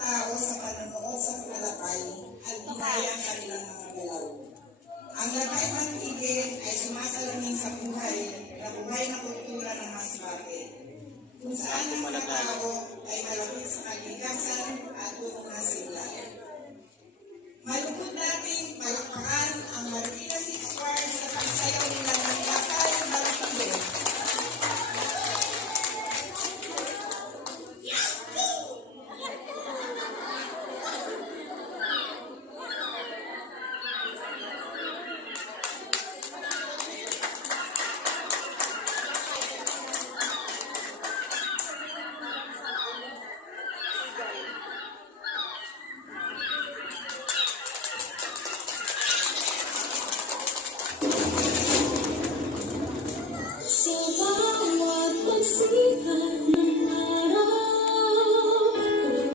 tao sa panonood sa talakay at ginaya ang kanilang mga galaw. Ang Lagay Pantigin ay sumasalamin sa buhay na kultura ng Masbate, kung saan ang mga tao ay malapit sa kalikasan at puno ng sigla. Malugod nating palakpakan ang Marikina